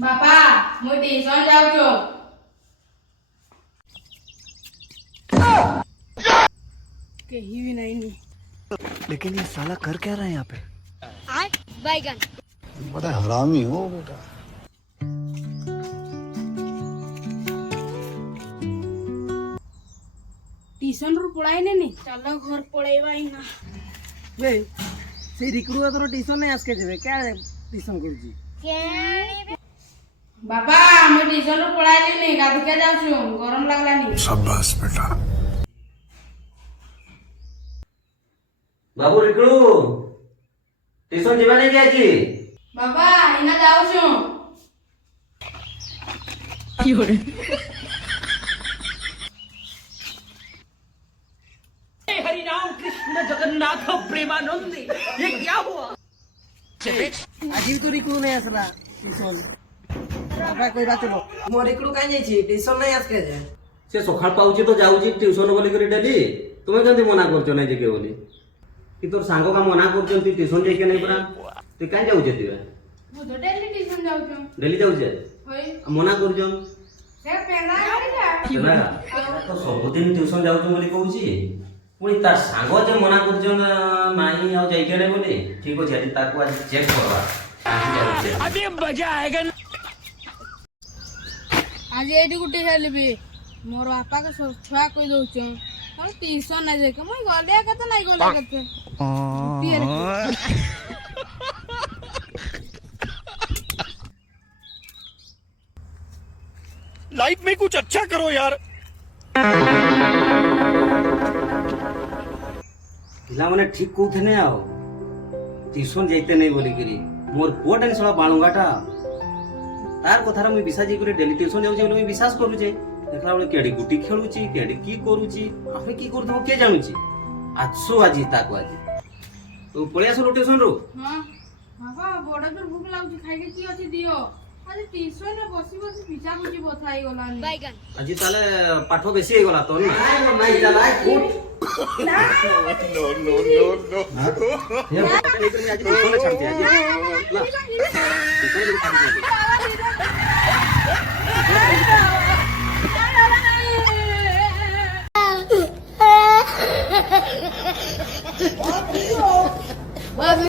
बापा मु ट्यूशन जाऊ छो। कहीं भी नहीं नी। लेकिन ये साला कर क्या रहा है यहाँ पे? बैगन बड़ा हरामी हो बेटा। ट्यूशन रू पढ़ाई नहीं चलो घर पढ़ेवा ही ना। वे से रिक्रू तोर ट्यूशन नहीं आसके जेबे क्या ट्यूशन करूची बापा मु ट्यूशन रू पढ़ाई नहीं गाधी के जाऊ छु गरम लागला नी। शाबाश बेटा। बाबू रिकड़ू ट्यूशन जीवा नहीं जाची बाबा इना जाऊ छु। आज तो रिक्रू नहीं आसला ट्यूशन बाबा कोई बात लो मो रिक्रू काई जाई छी ट्यूशन नहीं आसके जे से सखाळ पाउची तो जाउची ट्यूशन बोली करी डेली तुमे केंति मना करछो नहीं जेके बोली कि तोर सांगो का मना करछन ट्यूशन जेके नहीं परा तू काई जाउचे तिवे मु तो डेली ट्यूशन जाऊ छु। डेली जाउचे होय मना करछन से पेला करी जा। तो सबदिन ट्यूशन जाउछु बोली कहूची पुणी तार सांगो जे मना करछन नाही आउ जाइके नहीं बोली ठीक अछि आज ताको आज चेक करवा अभी मजा आएगा। आज एडी गुटी खेलबी मोर बापा के छुआ कहि दउ छु हम ट्यूशन ना जाके मु गले के तो नहीं गले के लाइफ में कुछ अच्छा करो यार। पिला माने ठीक कहते नहीं आओ ट्यूशन जाइते नहीं बोली करी मोर पुआटा नि सला बाळुंगाटा तार कथारा मुई विश्वास करी डेली ट्यूशन जाउची बोली मुई विश्वास करूचे देखला बेले केडी गुटी खेलुची केडी की करूची आफे की करथो के जानुची आजसो आजी ताको आजी तू पळे आसलो ट्यूशन रो। हां बाबा बड़ा जोर भूख लागुची खाइ के की अछि दियो आज ट्यूशन रे बसी बसी पिचा बुची बथाई गलानी। बैगन आजी ताले पाठ बेसी हे गला तो ना नाही जाला फुट नो नो नो नो ये आज ट्यूशन छाड़ते आजी ला ट्यूशन छाड़ते